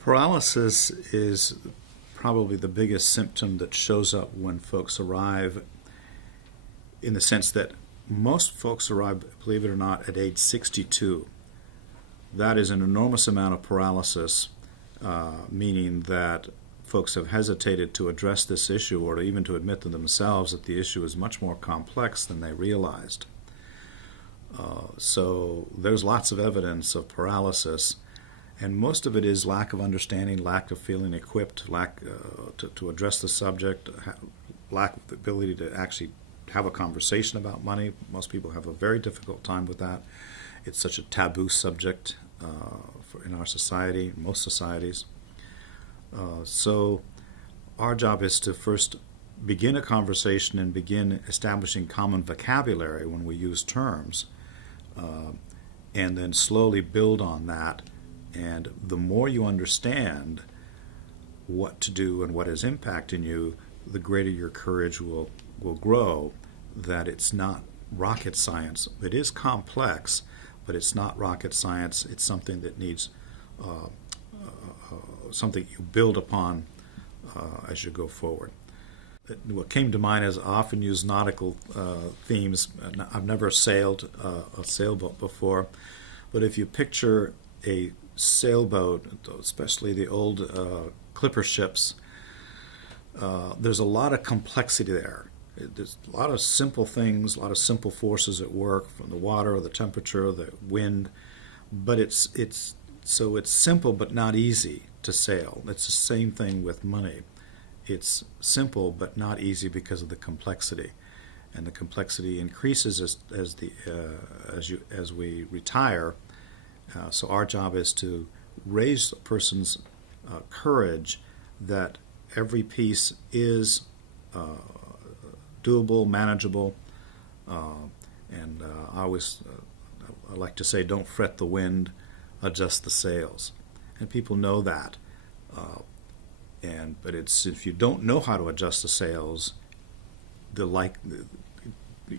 Paralysis is probably the biggest symptom that shows up when folks arrive, in the sense that most folks arrive, believe it or not, at age 62. That is an enormous amount of paralysis, meaning that folks have hesitated to address this issue or even to admit to themselves that the issue is much more complex than they realized. So there's lots of evidence of paralysis, and most of it is lack of understanding, lack of feeling equipped, lack to address the subject, lack of the ability to actually have a conversation about money. Most people have a very difficult time with that. It's such a taboo subject in our society, most societies. So our job is to first begin a conversation and begin establishing common vocabulary when we use terms, and then slowly build on that. And the more you understand what to do and what is impacting you, the greater your courage will grow, that it's not rocket science. It is complex, but it's not rocket science. It's something that needs something you build upon as you go forward. What came to mind is I often use nautical themes. I've never sailed a sailboat before, but if you picture a sailboat, especially the old clipper ships, there's a lot of complexity there. There's a lot of simple things, a lot of simple forces at work, from the water, the temperature, the wind, but it's simple but not easy to sail. It's the same thing with money. It's simple but not easy because of the complexity, and the complexity increases as we retire. So our job is to raise a person's courage that every piece is doable, manageable, and I like to say, don't fret the wind, adjust the sails, and people know that. But it's, if you don't know how to adjust the sails, you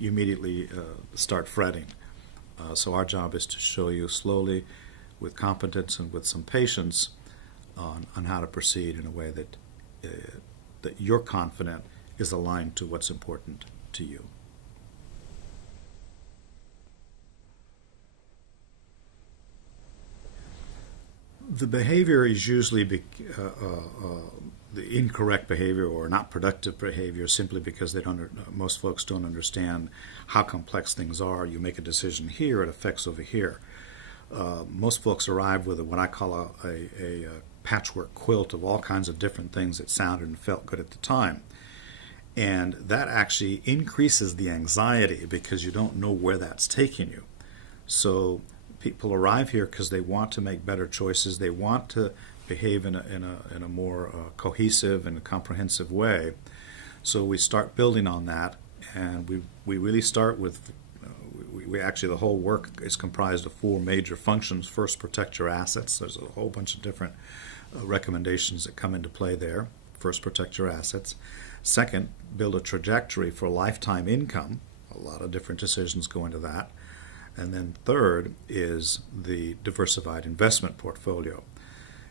immediately start fretting. So our job is to show you slowly, with competence and with some patience, on how to proceed in a way that you're confident is aligned to what's important to you. The behavior is usually the incorrect behavior or not productive behavior, simply because most folks don't understand how complex things are. You make a decision here, it affects over here. Most folks arrive with what I call a patchwork quilt of all kinds of different things that sounded and felt good at the time. And that actually increases the anxiety because you don't know where that's taking you. So people arrive here because they want to make better choices. They want to behave in a more cohesive and comprehensive way. So we start building on that, and we really start with we actually, the whole work is comprised of 4 major functions. First, protect your assets. There's a whole bunch of different recommendations that come into play there. First, protect your assets. Second, build a trajectory for lifetime income. A lot of different decisions go into that. And then third is the diversified investment portfolio.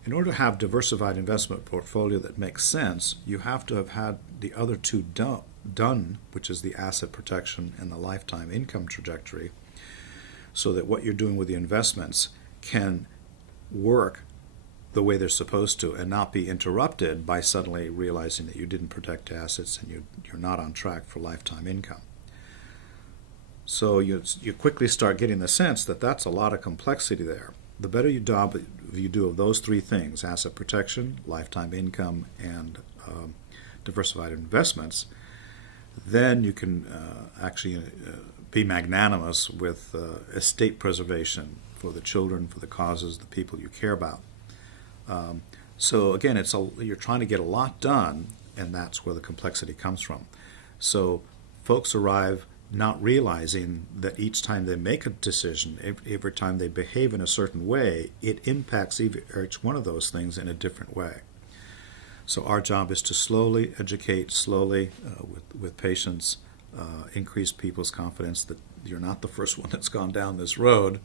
In order to have diversified investment portfolio that makes sense, you have to have had the other 2 done, which is the asset protection and the lifetime income trajectory, so that what you're doing with the investments can work the way they're supposed to and not be interrupted by suddenly realizing that you didn't protect assets and you're not on track for lifetime income. So you quickly start getting the sense that that's a lot of complexity there. The better you do of those 3 things, asset protection, lifetime income, and diversified investments, then you can actually be magnanimous with estate preservation for the children, for the causes, the people you care about. So again, you're trying to get a lot done, and that's where the complexity comes from. So folks arrive not realizing that each time they make a decision, every time they behave in a certain way, it impacts each one of those things in a different way. So our job is to slowly educate, slowly, with patience, increase people's confidence that you're not the first one that's gone down this road,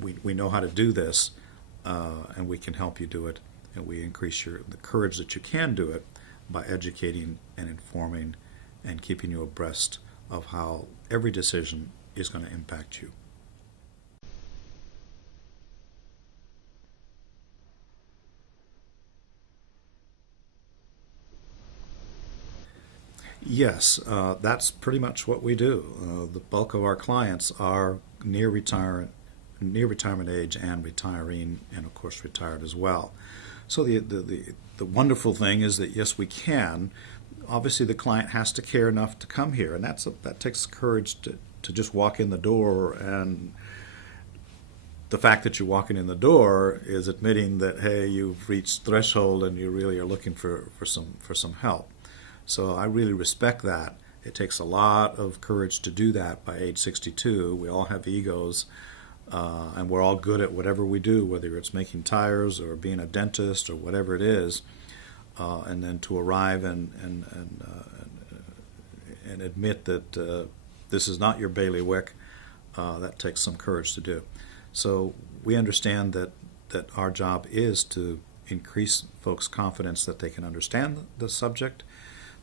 we know how to do this, and we can help you do it, and we increase the courage that you can do it by educating and informing and keeping you abreast of how every decision is going to impact you. Yes, that's pretty much what we do. The bulk of our clients are near retirement age and retiring, and of course retired as well. So the wonderful thing is that yes, we can. Obviously, the client has to care enough to come here, and that takes courage to just walk in the door. And the fact that you're walking in the door is admitting that, hey, you've reached threshold and you really are looking for some help. So I really respect that. It takes a lot of courage to do that by age 62. We all have egos, and we're all good at whatever we do, whether it's making tires or being a dentist or whatever it is. And then to arrive and admit that this is not your bailiwick, that takes some courage to do. So we understand that our job is to increase folks' confidence that they can understand the subject.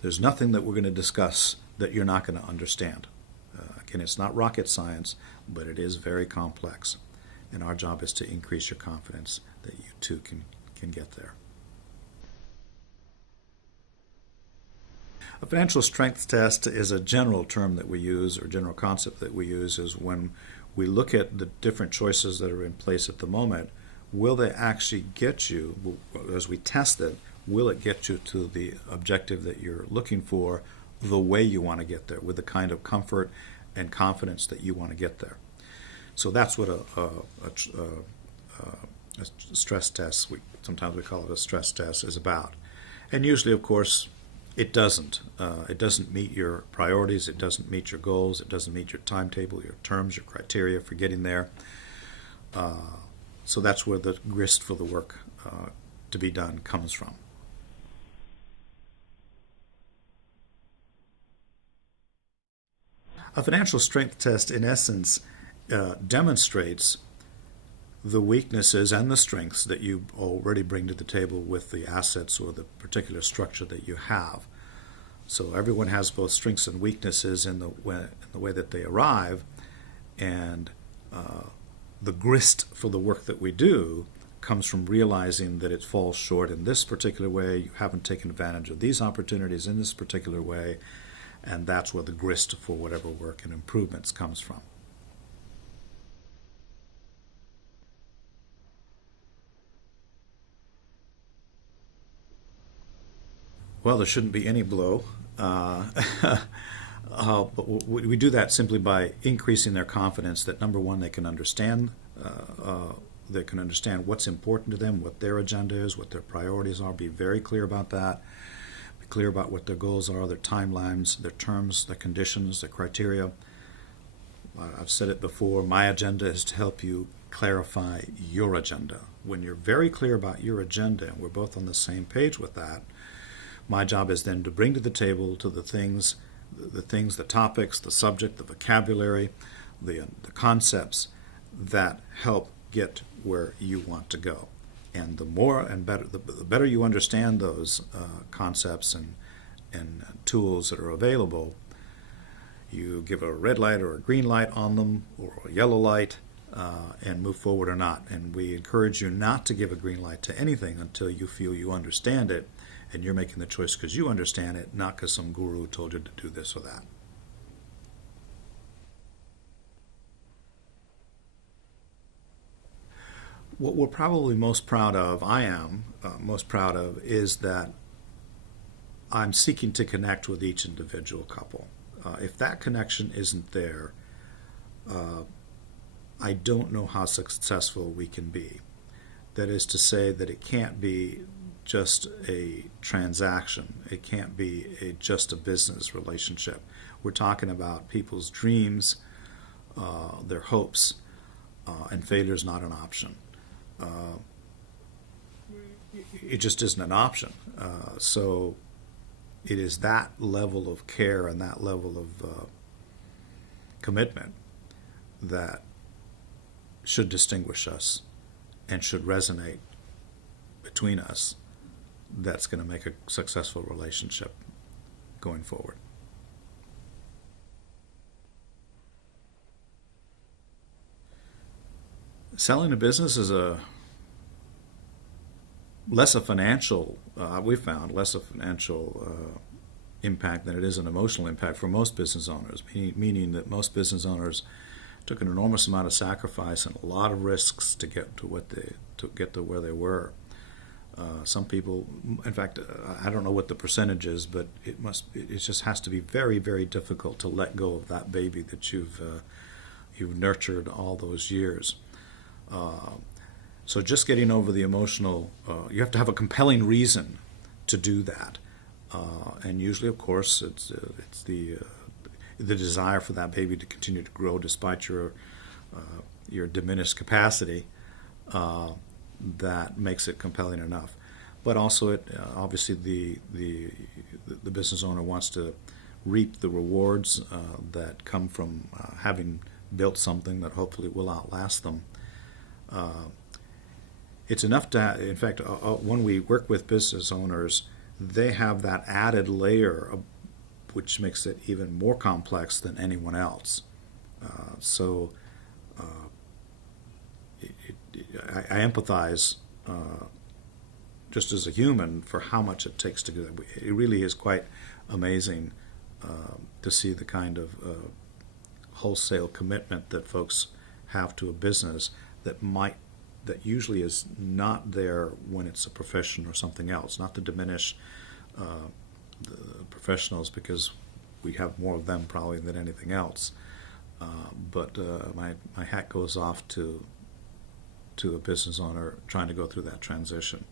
There's nothing that we're going to discuss that you're not going to understand. Again, it's not rocket science, but it is very complex. And our job is to increase your confidence that you too can get there. A financial strength test is a general term that we use, or general concept that we use, is when we look at the different choices that are in place at the moment, will they actually get you, as we test it, will it get you to the objective that you're looking for the way you want to get there, with the kind of comfort and confidence that you want to get there? So that's what a stress test, sometimes we call it a stress test, is about. And usually, of course, it doesn't. It doesn't meet your priorities. It doesn't meet your goals. It doesn't meet your timetable, your terms, your criteria for getting there. So that's where the grist for the work to be done comes from. A financial strength test, in essence, demonstrates the weaknesses and the strengths that you already bring to the table with the assets or the particular structure that you have. So everyone has both strengths and weaknesses in the way that they arrive, and the grist for the work that we do comes from realizing that it falls short in this particular way, you haven't taken advantage of these opportunities in this particular way, and that's where the grist for whatever work and improvements comes from. Well, there shouldn't be any blow. But we do that simply by increasing their confidence that, number one, they can understand what's important to them, what their agenda is, what their priorities are. Be very clear about that. Be clear about what their goals are, their timelines, their terms, their conditions, their criteria. I've said it before, my agenda is to help you clarify your agenda. When you're very clear about your agenda, and we're both on the same page with that, my job is then to bring to the table to the topics, the subject, the vocabulary, the concepts that help get where you want to go. And the more and better, the better you understand those concepts and tools that are available, you give a red light or a green light on them, or a yellow light, and move forward or not. And we encourage you not to give a green light to anything until you feel you understand it, and you're making the choice because you understand it, not because some guru told you to do this or that. What we're probably most proud of, most proud of, is that I'm seeking to connect with each individual couple. If that connection isn't there, I don't know how successful we can be. That is to say that it can't be just a transaction. It can't be just a business relationship. We're talking about people's dreams, their hopes, and failure is not an option. It just isn't an option. So it is that level of care and that level of commitment that should distinguish us and should resonate between us, that's going to make a successful relationship going forward. Selling a business is less a financial, we've found, less a financial impact than it is an emotional impact for most business owners, meaning that most business owners took an enormous amount of sacrifice and a lot of risks to get to where they were. Some people, in fact, I don't know what the percentage is, but it just has to be very, very difficult to let go of that baby that you've nurtured all those years. So just getting over the emotional, you have to have a compelling reason to do that, and usually, of course, it's the desire for that baby to continue to grow despite your diminished capacity that makes it compelling enough. But also, obviously the business owner wants to reap the rewards that come from having built something that hopefully will outlast them. It's enough to, in fact, when we work with business owners, they have that added layer which makes it even more complex than anyone else. I empathize just as a human for how much it takes to do that. It really is quite amazing to see the kind of wholesale commitment that folks have to a business that usually is not there when it's a profession or something else. Not to diminish the professionals, because we have more of them probably than anything else. But my hat goes off to a business owner trying to go through that transition.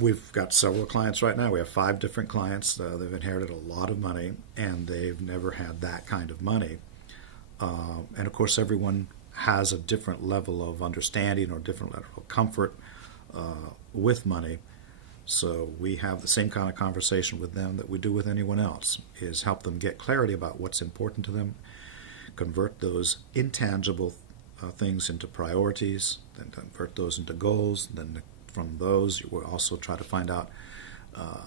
We've got several clients right now. We have 5 different clients. They've inherited a lot of money, and they've never had that kind of money. And of course, everyone has a different level of understanding or different level of comfort with money. So we have the same kind of conversation with them that we do with anyone else, is help them get clarity about what's important to them, convert those intangible things into priorities, then convert those into goals, then from those you will also try to find out,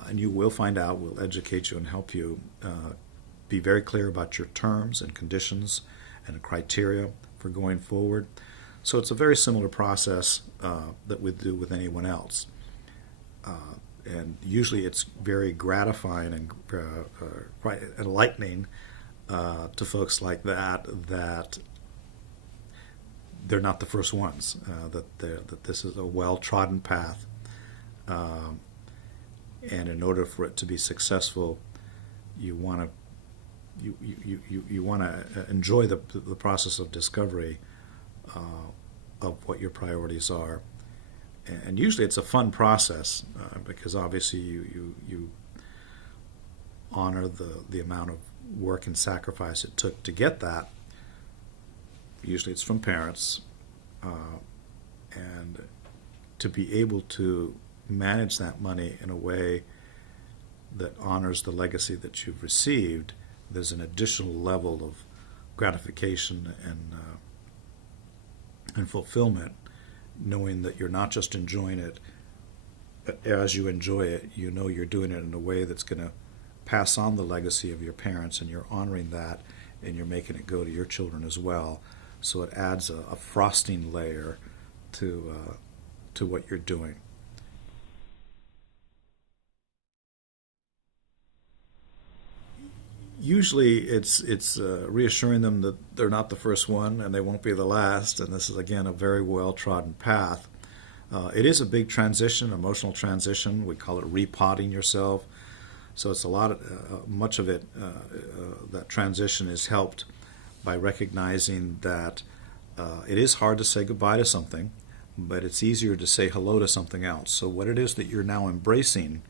and you will find out, we'll educate you and help you be very clear about your terms and conditions and criteria for going forward. So it's a very similar process that we do with anyone else. And usually it's very gratifying and quite enlightening to folks like that they're not the first ones, that this is a well-trodden path. And in order for it to be successful, you want to enjoy the process of discovery of what your priorities are. And usually it's a fun process because obviously you honor the amount of work and sacrifice it took to get that. Usually it's from parents, and to be able to manage that money in a way that honors the legacy that you've received, there's an additional level of gratification and fulfillment, knowing that you're not just enjoying it, but as you enjoy it, you know you're doing it in a way that's going to pass on the legacy of your parents, and you're honoring that, and you're making it go to your children as well. So it adds a frosting layer to what you're doing. Usually it's reassuring them that they're not the first one and they won't be the last, and this is again a very well-trodden path. It is a big transition, emotional transition. We call it repotting yourself. So it's a lot of much of it. That transition is helped by recognizing that it is hard to say goodbye to something, but it's easier to say hello to something else. So what it is that you're now embracing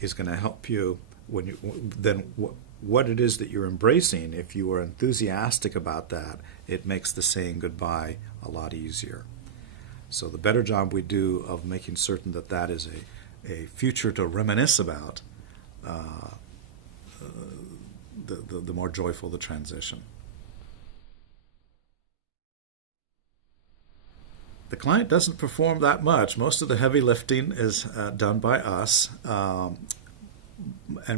is going to help you what it is that you're embracing. If you are enthusiastic about that, it makes the saying goodbye a lot easier. So the better job we do of making certain that that is a future to reminisce about, the more joyful the transition. The client doesn't perform that much. Most of the heavy lifting is done by us, and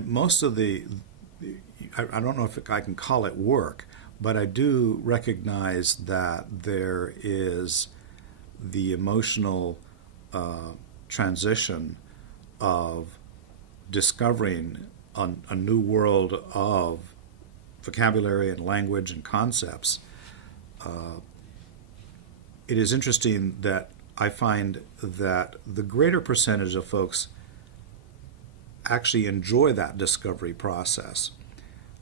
most of I don't know if I can call it work, but I do recognize that there is the emotional transition of discovering a new world of vocabulary and language and concepts. It is interesting that I find that the greater percentage of folks actually enjoy that discovery process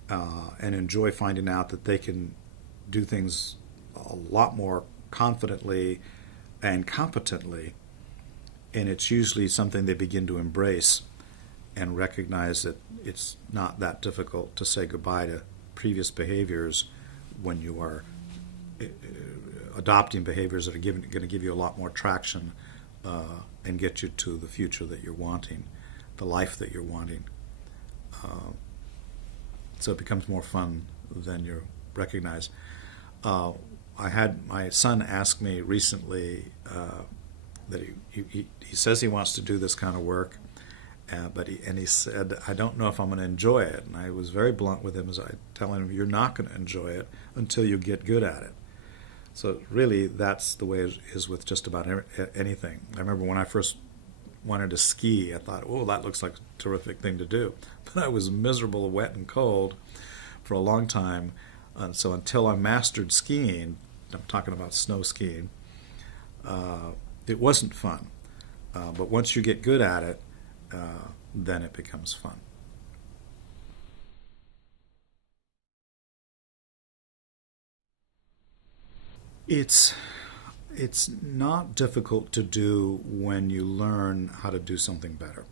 and enjoy finding out that they can do things a lot more confidently and competently, and it's usually something they begin to embrace and recognize that it's not that difficult to say goodbye to previous behaviors when you are adopting behaviors that are going to give you a lot more traction and get you to the future that you're wanting, the life that you're wanting. So it becomes more fun than you recognize. I had my son ask me recently that he says he wants to do this kind of work, but he said, I don't know if I'm going to enjoy it. And I was very blunt with him as I tell him, you're not going to enjoy it until you get good at it. So really, that's the way it is with just about anything. I remember when I first wanted to ski, I thought, oh, that looks like a terrific thing to do. But I was miserable, wet, and cold for a long time. And so until I mastered skiing, I'm talking about snow skiing, it wasn't fun. But once you get good at it, then it becomes fun. It's not difficult to do when you learn how to do something better.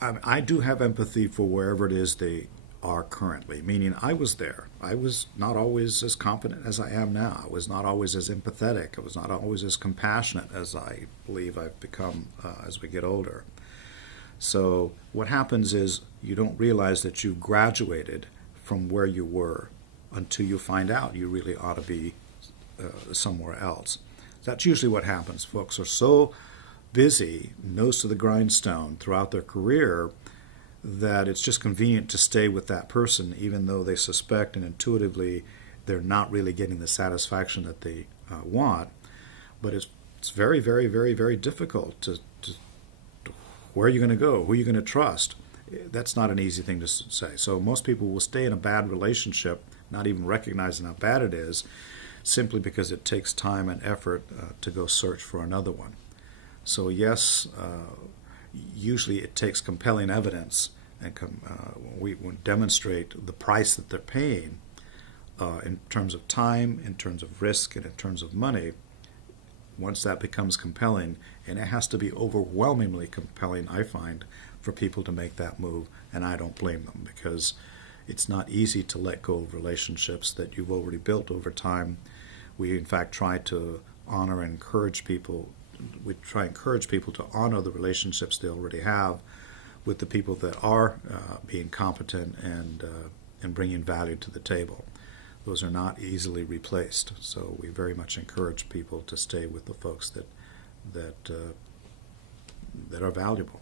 I do have empathy for wherever it is they are currently, meaning I was there. I was not always as competent as I am now. I was not always as empathetic. I was not always as compassionate as I believe I've become as we get older. So what happens is you don't realize that you graduated from where you were until you find out you really ought to be somewhere else. That's usually what happens. Folks are so busy, nose to the grindstone throughout their career, that it's just convenient to stay with that person, even though they suspect and intuitively they're not really getting the satisfaction that they want. But it's very, very, very, very difficult to where are you going to go? Who are you going to trust? That's not an easy thing to say. So most people will stay in a bad relationship, not even recognizing how bad it is, simply because it takes time and effort to go search for another one. So yes, usually it takes compelling evidence, and we demonstrate the price that they're paying in terms of time, in terms of risk, and in terms of money. Once that becomes compelling, and it has to be overwhelmingly compelling, I find, for people to make that move, and I don't blame them, because it's not easy to let go of relationships that you've already built over time. We, in fact, try to honor and encourage people. We try and encourage people to honor the relationships they already have with the people that are being competent and bringing value to the table. Those are not easily replaced. So we very much encourage people to stay with the folks that are valuable.